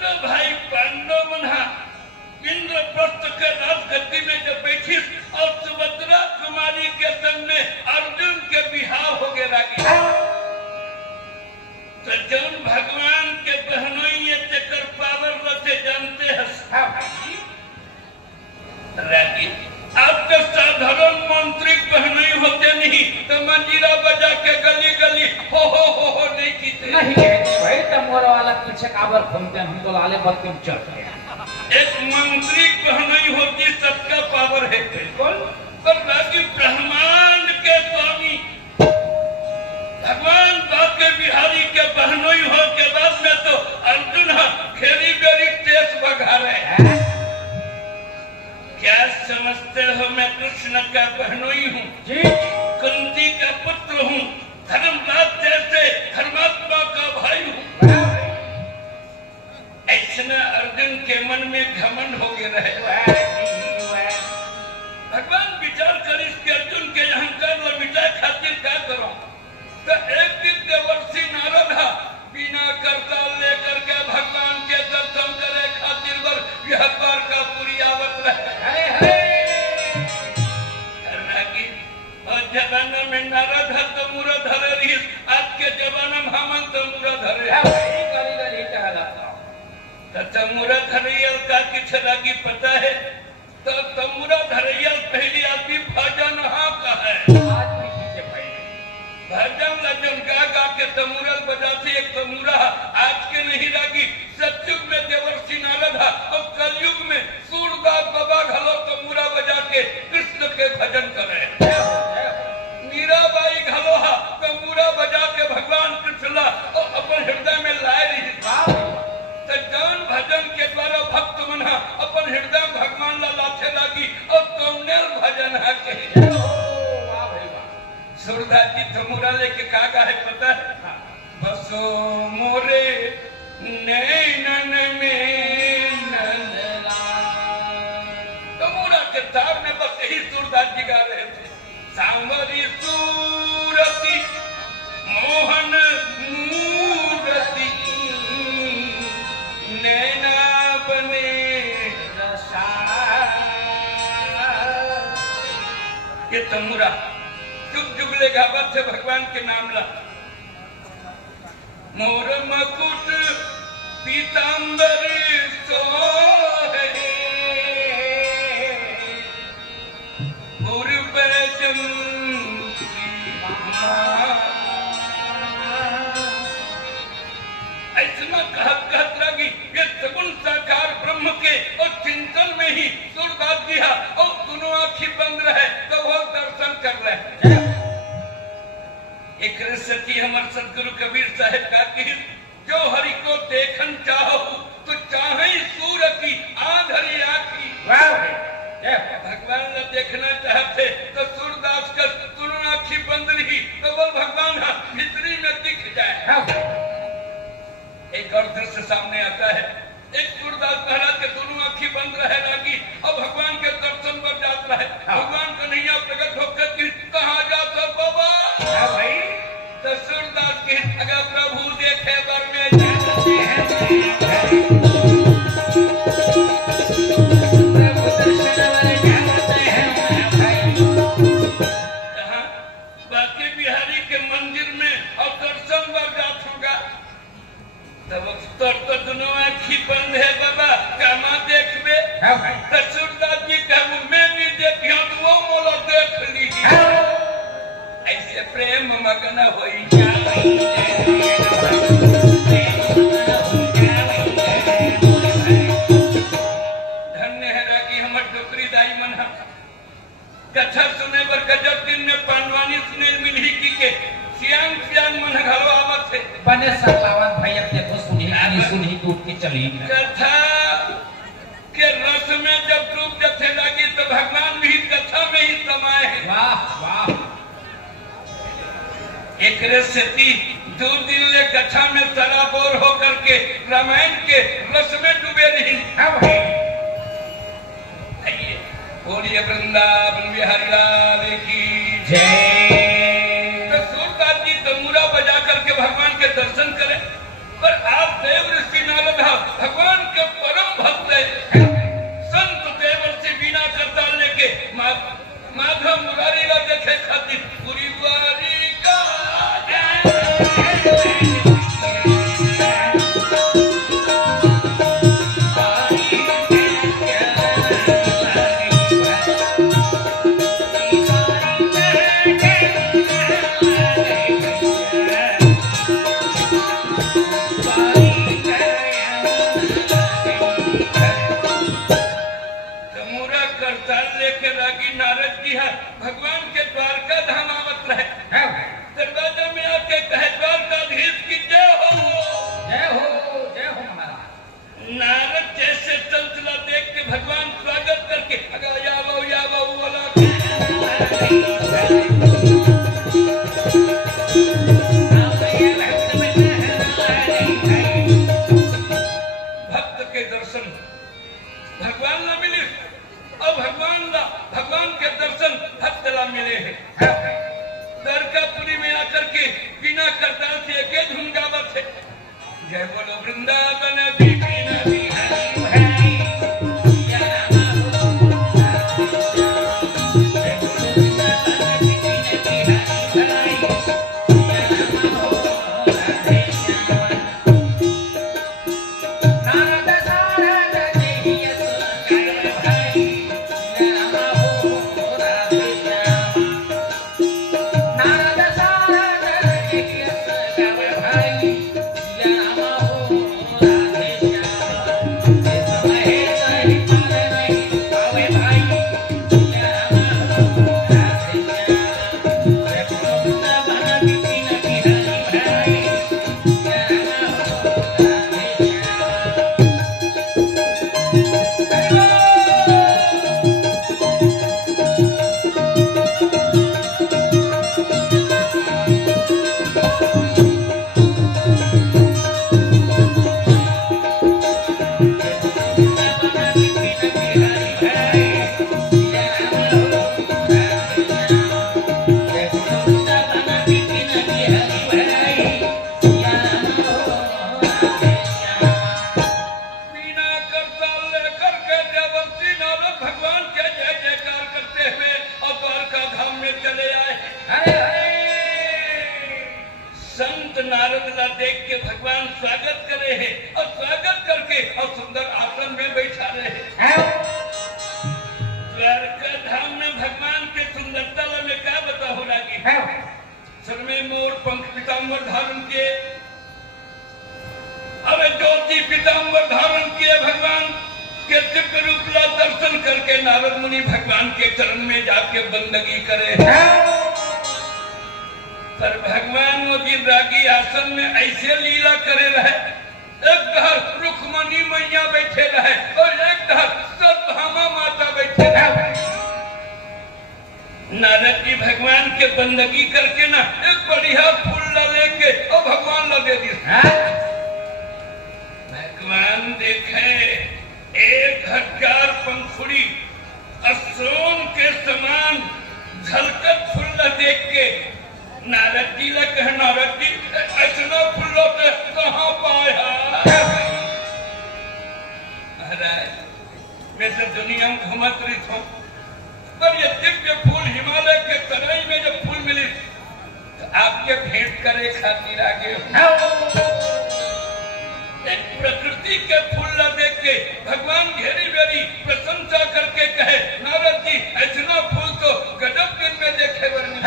तो भाई पांडव मना इंद्रप्रस्थ के राजगद्दी में जब बैठी और सुभद्रा कुमारी के संग में अर्जुन के बिहाव हो गए रागी, तो जौन भगवान के बहनों ये चक्कर पावर रचे जानते हैं रागी, आपके साधारण मंत्री बहनों होते नहीं तो मंजीरा बजा के गली गली हो नहीं कीते नहीं कहते भाई, तमोर वाला पीछे काबर घूमते हम तो लाले बत्ती में चढ़ गए। एक मंत्री बहनों होती सबका पावर है बिल्कुल, पर बाकी ब्रह्मांड के स्वामी भगवान बाके बिहारी के बहनों हो के बाद में तो अर्जुन खेरी बेरी तेज बघा रहे हैं। क्या समझते हो मैं कृष्ण का बहनोई हूँ जी, कुंती का पुत्र हूँ, धर्मराज जैसे धर्मात्मा का भाई हूँ। ऐसा अर्जुन के मन में घमंड हो गए रहे। भगवान विचार कर इसके अर्जुन के अहंकार व मिटा खातिर क्या करो, तो एक दिन देवर्षि नारद बिना करता लेकर के भगवान के दर्शन करे खातिर वर यह द्वार का पूरी आवत रहे। जमाना में नारद तो मुरा धरे रही, आज के जमाना में हम तो मुरा धरे तो मुरा धरियल का किछ रागी पता है, तो तमुरा धरियल पहली आदमी भजन का है। भजन लजन गा के तमुरल बजाते एक तमुरा आज के नहीं रागी, सतयुग में देवर्षि नारद और कलयुग में सूरदास बाबा घलो तमुरा बजा के कृष्ण के भजन कर रहे। मीराबाई घलो तमुरा बजा के भगवान कृष्ण और अपन हृदय में लाए रही। तो जौन भजन के द्वारा भक्त मन अपन हृदय भगवान ला लाथे लागी और कौनेल भजन के सूरदास जी तमुरा लेके का है पता है, बसो मोरे नैनन में नंदला। तमुरा के तार में बस यही सूरदास जी गा रहे थे, सांवरी सूरती मोहन मूरति नैना बने रसा। ये तमुरा जुग जुगले गावत से भगवान के नाम ला। मोर मकुट पीतांबर सोहे पूर्व ऐसा कहत लगी ये सगुण साकार ब्रह्म के और चिंतन में ही सूरदास जी और दोनों आंखी बंद रहे तो वो दर्शन कर रहे। एक सती हमारे सदगुरु कबीर साहब का कि जो हरि को देखन चाहो तो चाहे सूर की आंधरी आंखी। भगवान ने देखना चाहते तो सूरदास का दोनों आंखी बंद रही तो वो भगवान भीतरी में दिख जाए। एक और दृश्य सामने आता है, एक सूरदास महाराज के दोनों आंखी बंद रहे लागी और भगवान के दर्शन पर जाता है। भगवान कन्हैया प्रकट होकर कहाँ जाता बाबा भाई, तो सूरदास के अगर प्रभु देखे बर में बाकी बिहारी के मंदिर में और दर्शन बर जात होगा तो दोनों आंखी बंद है बाबा कामा देखबे। तो सूरदास जी कहूँ मैं नहीं देखी तो वो मोला देख ली। ऐसे प्रेम मगन होई धन्य है रागी हमर डोकरी दाई मन कथा सुने बर गजब दिन में पांडवानी सुने मिलही की के सियान सियान मन घरो आवत है बने सकलावन भैया देखो सुनी टूट के चली। कथा के रस में जब डूब जाते लगी तो भगवान भी कथा में ही समाये है। वाह वाह। एक रसती 2 दिन ले कथा में सराबोर होकर के रामायण के रस में डूबे रही। आइए बोलिए वृंदावन बिहारी लाल की जय। तो सूरदास जी तमुरा बजा करके भगवान के दर्शन करें, पर आप देव ऋषि नारद भगवान देखे खातिर पूरी वारी का भगवान के द्वारका धाम आवत रहे दरवाजा में आके कहे द्वारकाधीश की जय हो जय हो जय हो महाराज। नारद जैसे चलचला देख के भगवान स्वागत करके अगर यावो बोला भक्त के दर्शन भगवान न मिले और भगवान के दर्शन भक्त ला मिले हैं। द्वारकापुरी में आकर के बिना करताल से एक धुन गावत है जय बोलो वृंदावन बिपिन बिहारी भाई या देख के भगवान स्वागत करे हैं और स्वागत करके और सुंदर आसन में बैठा रहे हैं। द्वारका धाम में भगवान के सुंदरता में क्या बता हो लगी सर में मोर पंख पीताम्बर धारण किए अब ज्योति पीताम्बर धारण किए भगवान के दिव्य रूप ला दर्शन करके नारद मुनि भगवान के चरण में जाके बंदगी करे पर भगवान वो दिन रागी आसन में ऐसे लीला करे रहे एक घर रुक्मणी मैया बैठे रहे और एक घर सत्यभामा माता बैठे रहे। नारद जी भगवान के बंदगी करके ना एक बढ़िया फूल ला लेके और भगवान ला दे दिया। भगवान देखे 1000 पंखुड़ी सोन के समान झलकत फूल देख के नारद जी ने कहा नारद जी ऐसा फूलों पे कहाँ पाया महाराज मैं तो दुनिया में घूमत रही हूँ पर ये दिव्य फूल हिमालय के तराई में जब फूल मिली तो आपके भेंट करे खातिर आगे एक प्रकृति के फूल ला देख के भगवान घेरी बेरी प्रशंसा करके कहे नारद जी ऐसा फूल तो गजब दिन में देखे वर्णन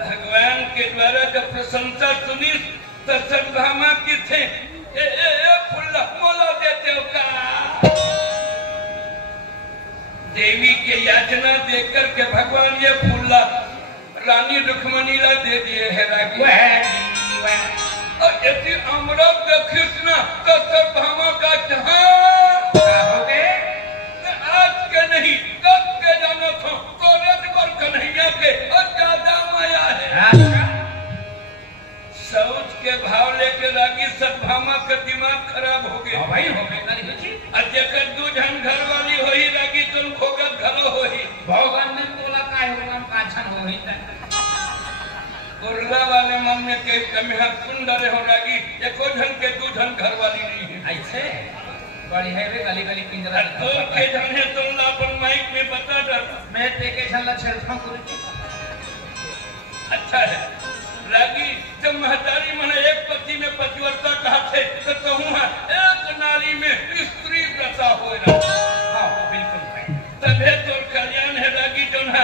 भगवान के द्वारा जब प्रशंसा सुनी तो सत्यभामा की थे फुल्ला मोला देते हो का देवी के याचना देकर के भगवान ये फुल्ला रानी रुक्मणी ला दे दिए है रागी और यदि अमृत कृष्ण तो सत्यभामा का आज के नहीं कब के जाना था तो रजवर कन्हैया के और ज्यादा माया है सोच के भाव लेके रागी सत्यभामा का दिमाग खराब हो गया भाई हो गए अजकर दू जन घर वाली होई रागी तुम खोगत घरो होई भगवान ने बोला का होगा काछन हो गई गुरला वाले मन में के कमी सुंदर हो रागी एको जन के दू जन घर वाली नहीं है ऐसे बड़ी है रे गली गली पिंजरा तो के जाने तो अपन माइक में बता डर मैं टेकेशन ला छेड़छाड़ करू अच्छा है रागी जब महतारी मन एक पति में पतिव्रता कहा थे तो कहूँ एक नारी में स्त्री व्रता हो हाँ बिल्कुल भाई तबे तो कल्याण है रागी जो ना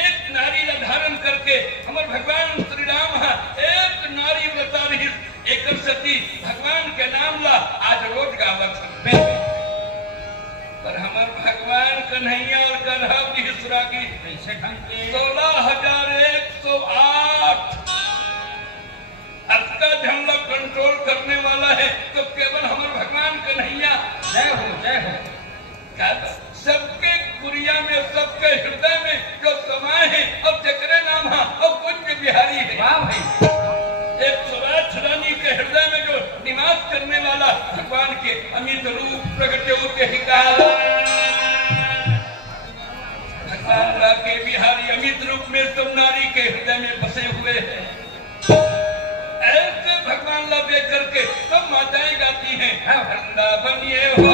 एक नारी का धारण करके हमारे भगवान श्री राम एक नारी व्रता रही एक सती भगवान के नाम ला आज रोज गावत पर हमारे भगवान कन्हैया और करहा की कैसे ढंग के 16,108 का झमला कंट्रोल करने वाला है तो केवल हमारे भगवान कन्हैया जय हो क्या सबके कुरिया में सबके हृदय में जो समाये है अब जकरे नाम अब कुंज बिहारी है वाह भाई एक स्वराज रानी के हृदय में जो निवास करने वाला भगवान के अमित रूप प्रगटे होते ही कहा भगवान के बिहारी अमित रूप में सब नारी के हृदय में बसे हुए हैं ऐसे भगवान ला देख करके सब माताएं गाती हैं वृंदावन ये हो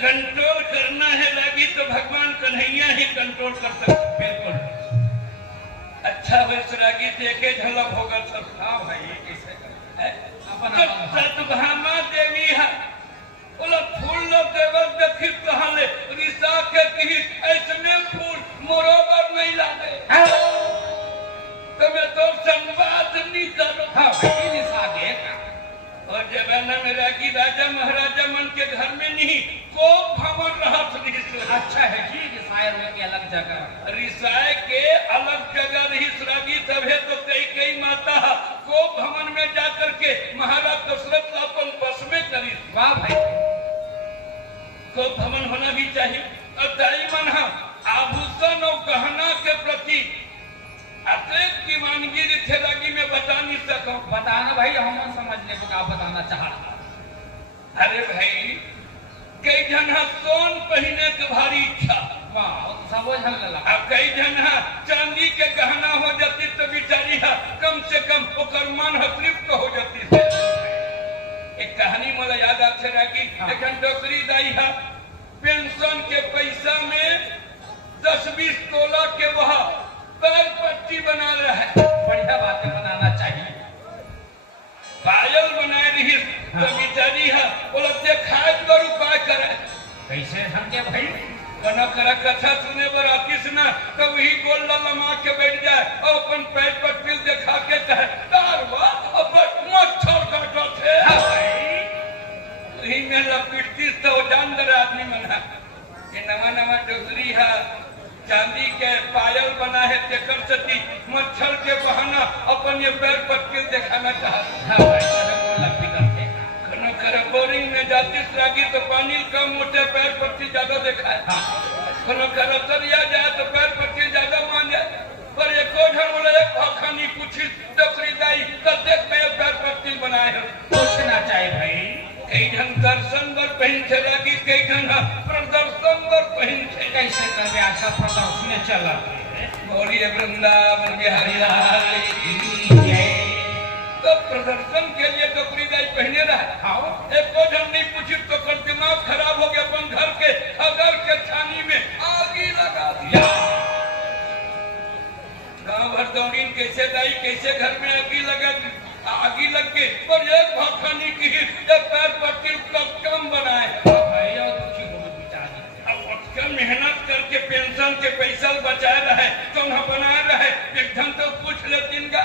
कंट्रोल करना है लगी तो भगवान कन्हैया ही कंट्रोल कर सकते बिल्कुल अच्छा वैसरागी देखे झलक होगा सब हाँ भाई कैसे तो सतभामा देवी है बोला फूल लो देवर देखी कहाँ ले रिसा के कही ऐसने फूल मोरोबर नहीं लागे तो मैं तो संवाद नहीं करो हाँ भाई रिसा के और जमाना में रागी राजा महाराजा मन के घर में नहीं को भवन रहा अच्छा है जी रिसाय के अलग जगह रिसाय के अलग जगह रही रागी सब है तो कई कई माता को भवन में जाकर के महाराज दशरथ अपन बस में करी वाह भाई को भवन होना भी चाहिए और दाई मन आभूषण और गहना के प्रति अतिरिक्त दीवानगी थे लगी मैं बता नहीं सकूं बताना भाई हम समझने को क्या बताना चाह रहा अरे भाई कई जन सोन पहने के भारी इच्छा वाह सब लगा अब कई जन चांदी के गहना हो जाती तो बिचारी कम से कम ओकर मन तृप्त हो जाती है एक कहानी मला याद आते रही एक डोकरी दाई पेंशन के पैसा में 10-20 तोला के वह पैर पट्टी बना रहा है बढ़िया बातें बनाना चाहिए पायल बनाए रही तो बिचारी बोला देखाए तो उपाय करे कैसे समझे भाई बना करा कथा सुने पर आतिश ना तो वही गोल लमा के बैठ जाए और अपन पैर पट्टी दिखा के कहे तारवा अपन मच्छर काटो थे वही में लपटती तो जानदार आदमी मना ये नवा डोकरी है चांदी के पायल बना है तेकर सती मच्छर के बहाना अपन अपन ये पैर पटके दिखाना चाहता हाँ भाई तो लगती करते खना कर बोरिंग में जाती रागी तो पानी कम मोटे पैर पट्टी ज्यादा दिखाए हाँ खना कर तरिया जाए तो पैर पट्टी ज्यादा मान जाए पर एक ढंग बोले एक भाखानी कुछ टोकरी जाई कतेक में पैर पट्टी बनाए हैं सोचना चाहिए भाई कई ढंग दर्शन बर पहन थे रागी कई ढंग प्रदर्शन बर पहन थे कैसे करके आशा प्रदर्शन में चला बोलिए वृंदावन बिहारी लाल की जय तो प्रदर्शन के लिए टोकरी जाई पहने रहा हाँ एक ढंग नहीं पूछी तो कर दिमाग खराब हो गया अपन घर के अगर के छानी में आगी लगा दिया गांव भर दौड़ीन कैसे लाई कैसे घर में आगी लग के और एक भाखानी की जब पैर पट्टी कम बनाए भाई और दुखी हो गए बेचारे अब अटकन मेहनत करके पेंशन के पैसा बचाए रहे तो वहां बनाए रहे एक ढंग तो पूछ लेतीन का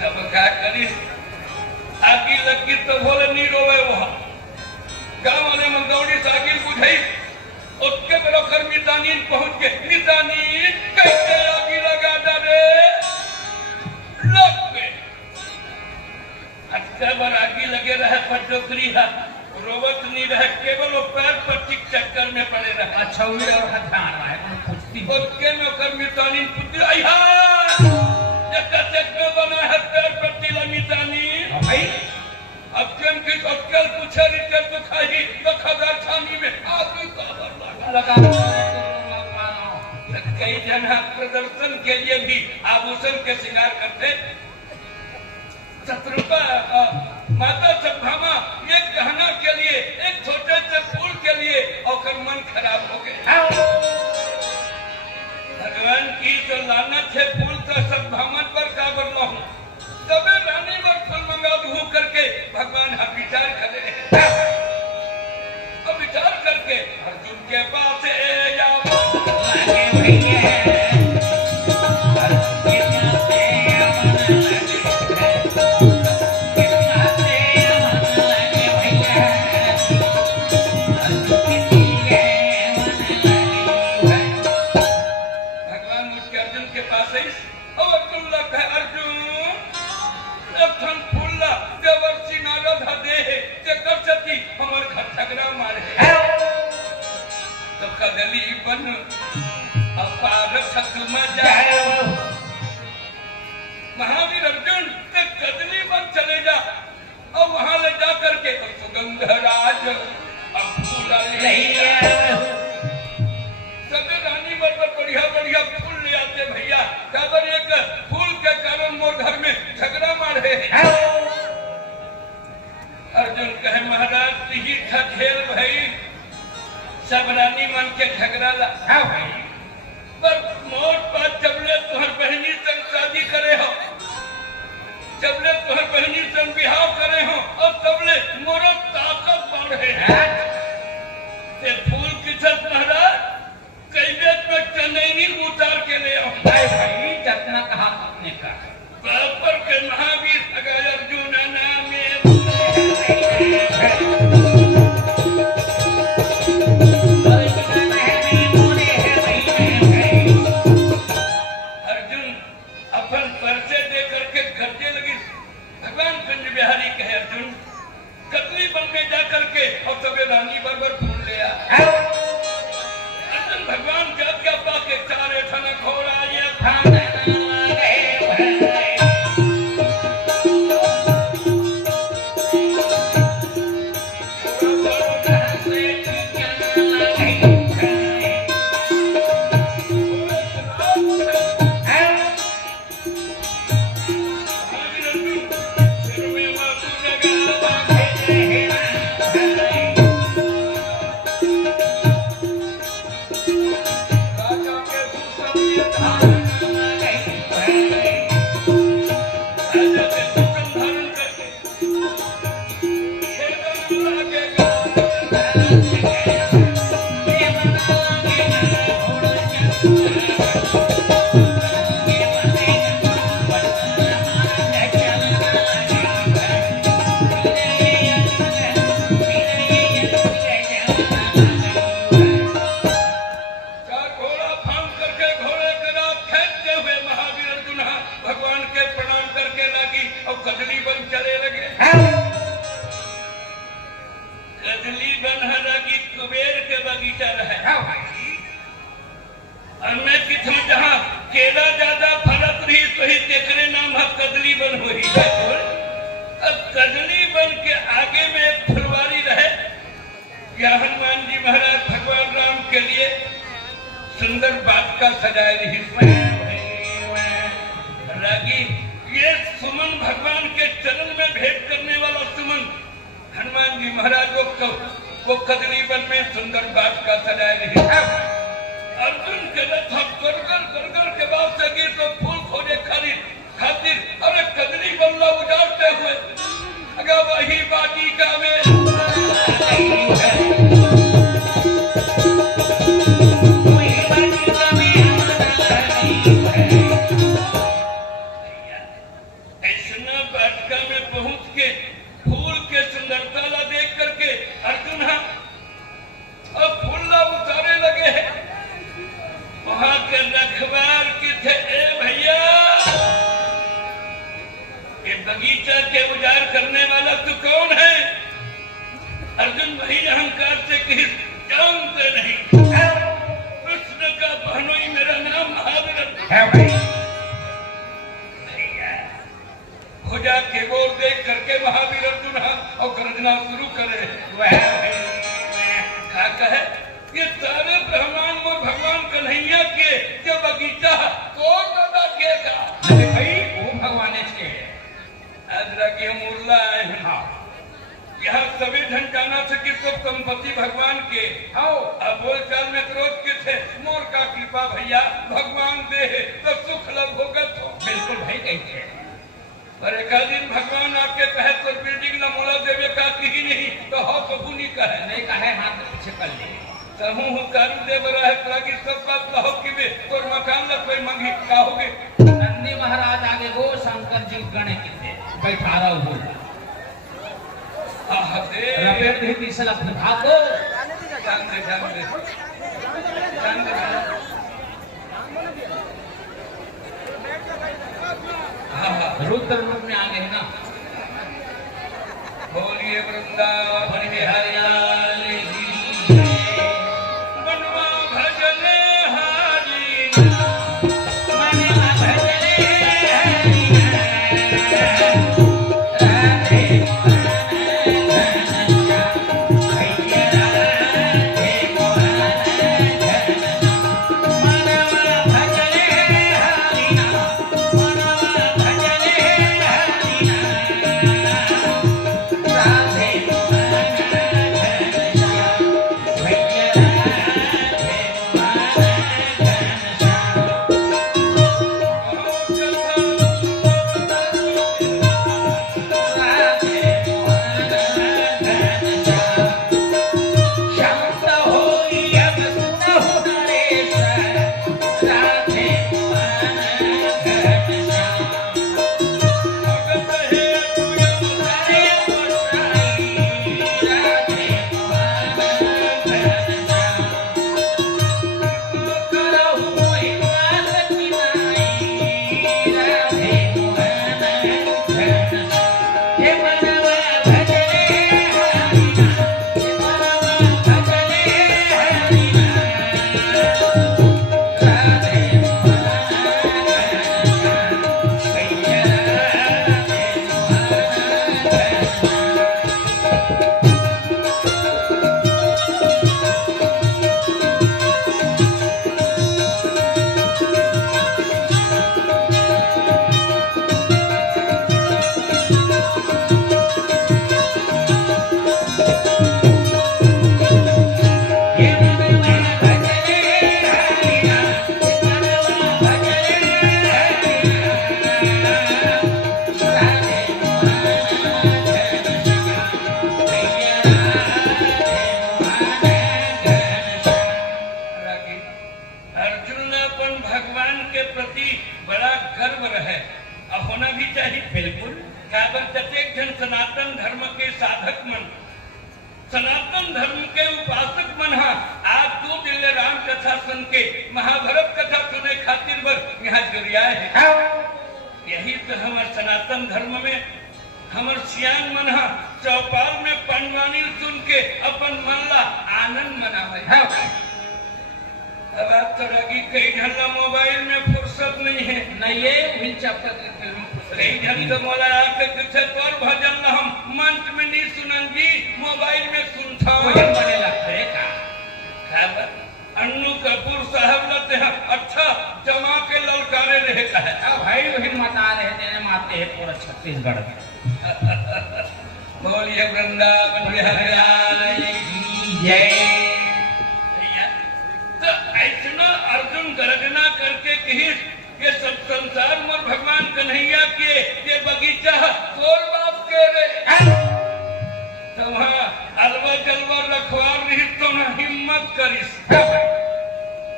तब क्या करी आगी लगी तो बोले नहीं रोवे वहां गांव वाले मंदौड़ी से आगी बुझाई उसके बरोबर मितानीन पहुंच के मितानीन कैसे आगी लगा डरे लग गए अच्छा बार आगी लगे रहे पर टोकरी है रोवत नहीं रहे केवल वो पैर पट्टी चक्कर में पड़े रहे अच्छा हुई और हथान रहा है पूछती उसके में कर मितानीन पुत्री आई हा जैसे चक्कर बना है पैर पट्टी ला मितानीन भाई अब क्यों की अक्कल पूछे रिटे तो खाई तो खबर छानी में आगी का लगा कई जन प्रदर्शन के लिए भी आभूषण के श्रृंगार करते शत्रुपा माता सभामा एक गहना के लिए एक छोटे से फूल के लिए और मन खराब हो गए भगवान की जो लानत है फूल तो सभामा पर का बदला हूँ तबे रानी पर फूल मंगा दूं करके भगवान हम विचार कर रहे हैं अब विचार करके अर्जुन के पास महावीर अर्जुन से कदली बन चले जा और वहां ले जा करके सुगंधराज सभी रानी पर बढ़िया बढ़िया फूल ले आते भैया खबर एक फूल के कारण मोर घर में झगड़ा मारे अर्जुन कहे महाराज ही खेल भाई सब रानी मन के झगड़ा ला भाई पर मोर पास जबले तुहर बहनी संग शादी करे हो जबले तुहर बहनी संग बिहाव करे हो और तबले मोर ताकत बढ़े ते फूल किसत महाराज कई बेत में चनैनी उतार के ले आओ भाई जितना कहा आपने कहा पर के महावीर अगर अर्जुन नाम में रानी बरबर फूल ले अर्जुन भगवान क्या क्या पाके चारे थन घोड़ा ये और मैं किथम जहाँ केला ज्यादा फरक रही तो ही तेकरे नाम है कदली बन हुई। अब कदली बन के आगे में एक फुलवारी रहे, या हनुमान जी महाराज भगवान राम के लिए सुंदर बात का सजाए रही। रागी ये सुमन भगवान के चरण में भेंट करने वाला सुमन हनुमान जी महाराज को कदली बन में सुंदर बात का सजाए रही। अर्जुन के रथ गरगर के बाद से गिर तो फूल खोजे खातिर अरे कदली बल्ला उजाड़ते हुए अगर वही बाटी का में ऐसा बाटिका में पहुंच के फूल के सुंदरता ला देख करके अर्जुन अब फूल ला उतारे लगे हैं। वहां के रखवार के थे, ए भैया ये बगीचा के उजाड़ करने वाला तू कौन है? अर्जुन वही अहंकार से कही जानते नहीं, कृष्ण का बहनोई मेरा नाम महावीर है। भैया भुजा के गोर देख करके महावीर अर्जुन और गर्जना शुरू करे। वह कहे ये सारे ब्रह्मांड में भगवान कन्हैया के जो बगीचा कौन दादा के का? अरे भाई वो भगवान के आजरा के हम उर्ला आए हैं। हाँ यहाँ सभी ढंग जाना से कि सब संपत्ति भगवान के। हाँ अब बोल चाल में क्रोध के थे, मोर का कृपा भैया भगवान दे तो सुख लभ होगा। तो बिल्कुल भाई कहते पर एक दिन भगवान आपके कहे तो बिल्डिंग न मोला देवे का ही नहीं तो हो कबू नहीं कहे नहीं कहे हाथ पीछे कर ले कहूँ कारू दे बरा है प्रागी सब बात कहो कि वे और मकान ला कोई मांगी कहोगे। नंदी महाराज आगे वो शंकर जी गणे कितने बैठा रहा हो रपेट ही तीसरा भागो रुद्र रूप में आ गए ना। बोलिए वृंदावन बिहारी लाल की बनवा भजने हारी बनवा भजने हारी राधे सनातन धर्म के उपासक मन आज 2 दिन राम कथा सुन के महाभारत कथा सुने खातिर बर यहाँ जुरियाए है। यही तो हमारे सनातन धर्म में हमर सियान मन चौपाल में पंडवानी सुन के अपन मन ला आनंद मनावे। अब आप तो लगी कई घंटा मोबाइल में फुर्सत नहीं है। नहीं ये मिल चैप्टर के फिल्म कई घंटे मोला आके कुछ तोर भजन न हम मंच में नहीं सुनन जी, मोबाइल में सुनता हूँ। वही बने लगते हैं का खैर अन्नू कपूर साहब लगते हैं अच्छा जमा के ललकारे रहता है। अब भाई वही मता रहे देने माते हैं पूरा छत्तीसगढ़ में। बोलिए वृंदावन बिहारी जय। तो ऐसा अर्जुन गर्जना करके कही ये सब संसार मोर भगवान कन्हैया के ये बगीचा तोर बाप के रे तो वहाँ अलवा जलवा रखवार रही तो ना हिम्मत करिस।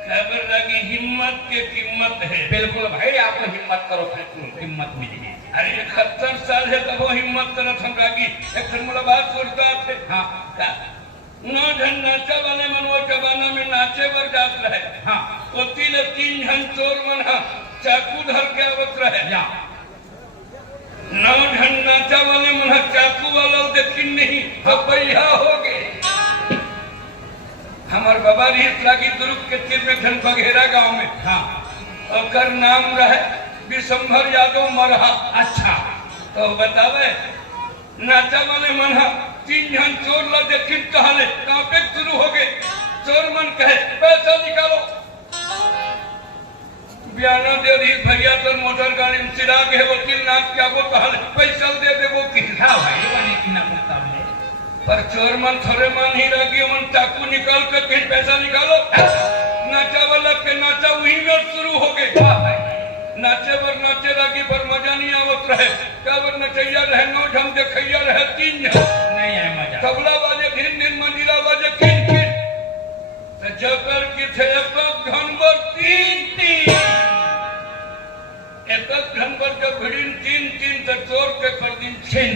खबर लगी हिम्मत के कीमत है। बिल्कुल भाई आपको हिम्मत करो बिल्कुल हिम्मत मिलेगी। अरे 71 साल है तब वो हिम्मत करत हम रागी एक दिन मुला बात सोचता थे। हाँ का नौ जन नाचा वाले मन वो जमाना में नाचे बर जात रहे। हाँ कोती ले 3 जन चोर मन हा चाकू धर के आवत रहे। या 9 जन नाचा वाले मन हा चाकू वाला देखिन नहीं तो बैहा हो गए। हमार बाबा रही लागी दुर्ग के तीर में धन बघेरा गांव में। हाँ और नाम रहे विशंभर यादव मरहा। अच्छा तो बतावे नाचा वाले मन हा 3 जन चोर ला देखिन कहले कांपे शुरू हो गए। चोर मन कहे पैसा निकालो। बयाना दे रही भैया तो मोटर गाड़ी में चिराग है वकील नाथ क्या वो कहले पैसा दे दे वो की। हाँ भाई बने कि ना मुताबिक पर चोर मन थोड़े मन ही रही मन चाकू निकाल कर कहीं पैसा निकालो। नाचा वाला के नाचा वही में शुरू हो गए। नाचे बर नाचे रागी पर मजा नहीं आवत रहे। क्या बर नचैया रहे 9 ढम देखैया रहे 3 नहीं है मजा। तबला बाजे धिन धिन मंजीरा बाजे किन किन तो जकर की थे एक घन बर 3 एक घन बर जब भिड़िन 3 तो चोर के कर दिन 6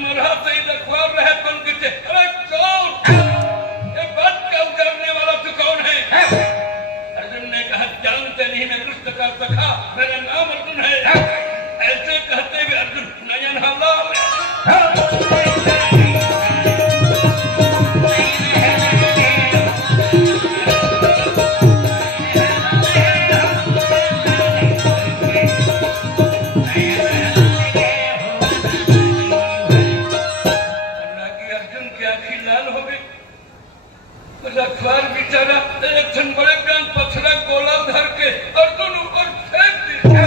मरहा से रखवार रहे बन के अरे चोर ये बात का उतरने वाला तू कौन है? अर्जुन ने कहा जानते नहीं मैं कृष्ण का सखा मेरा नाम अर्जुन है। ऐसे कहते हुए अर्जुन नयन हल्ला रखवार बेचारा एक बड़े ज्ञान पत्थर गोला धर के अर्जुन ऊपर फेंक दिया।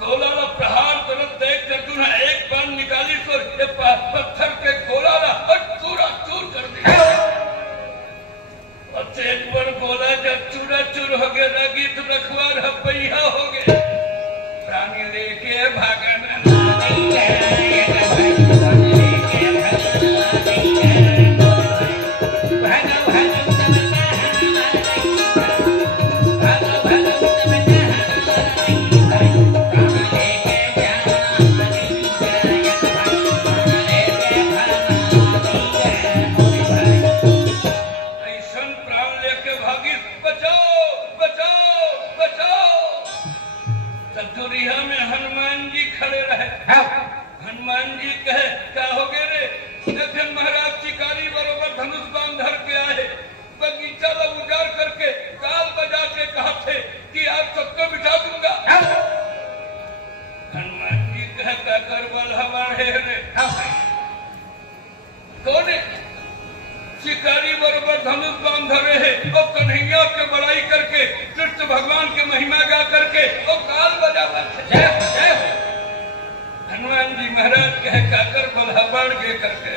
गोला ला प्रहार करत देख अर्जुन एक बाण निकाली तो ये पत्थर के गोला ला और चूरा चूर कर दिया। और एक बार गोला जब चूरा चूर हो गया रागी तो रखवार हपैया हो गए। प्राणी लेके भागना शिकारी बरोबर धनुष बांध रहे हैं और कन्हैया के बड़ाई करके कृष्ण भगवान के महिमा गा करके और काल बजा जय जय हनुमान जी महाराज कह काकर बलहबाड़ गे करके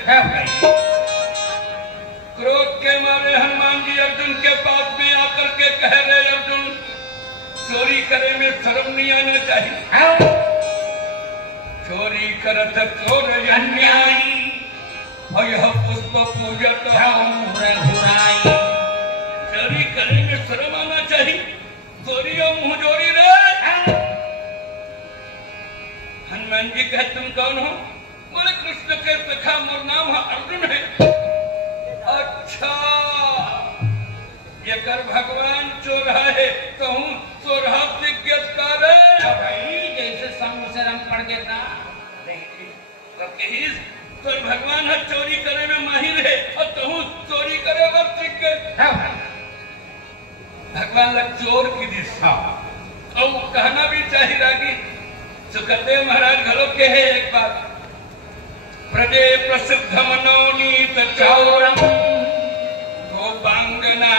क्रोध के मारे हनुमान जी अर्जुन के पास में आकर के कह रहे अर्जुन चोरी करे में शर्म नहीं आना चाहिए। चोरी करत चोर अन्यायी पुष्प पूजक चोरी करने में शर्म आना चाहिए। चोरी और मुंह जोड़ी रहे। हनुमान जी कहे तुम कौन हो? बोले कृष्ण के सखा मोर नाम है अर्जुन है। अच्छा ये कर भगवान चोरा है तो हूँ चोरा जिज्ञासकार है भाई जैसे संग से रंग पड़ गया था तो भगवान है चोरी करे में माहिर है और तहु चोरी करे बर सीख गए। हाँ भाई। भगवान लग चोर की दिशा और कहना भी चाहिए रागी सुखदेव महाराज घरों के है एक बात प्रदे प्रसिद्ध मनोनीत चौरम गोपांगना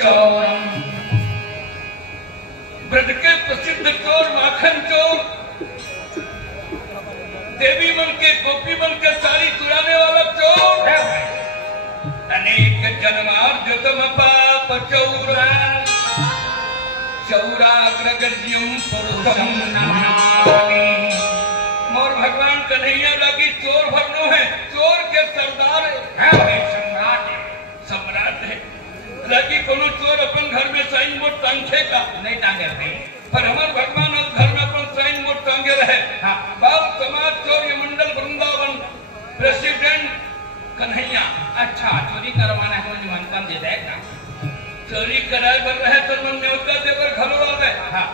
चौरम। ब्रज के प्रसिद्ध चोर माखन चोर देवी बन के गोपी बन के सारी चुराने वाला चोर अनेक जन्मार्जितम पाप चौरा चौराग्रगण्यं पुरुषं नमामि। मोर भगवान कन्हैया लागी चोर भरनो है चोर के सरदार है सम्राट है लागी कोनो चोर अपन घर में साइन बोर्ड टांगे का नहीं टांगे भाई पर हमारे भगवान उस घर में अपन साइन बोर्ड टांगे रहे। हाँ। बाल समाज चौर्य मंडल वृंदावन प्रेसिडेंट कन्हैया। अच्छा चोरी करवाना है मुझे मनकम दे देगा चोरी कराए बर रहे तो मन न्योता देकर घरों आ गए। हाँ।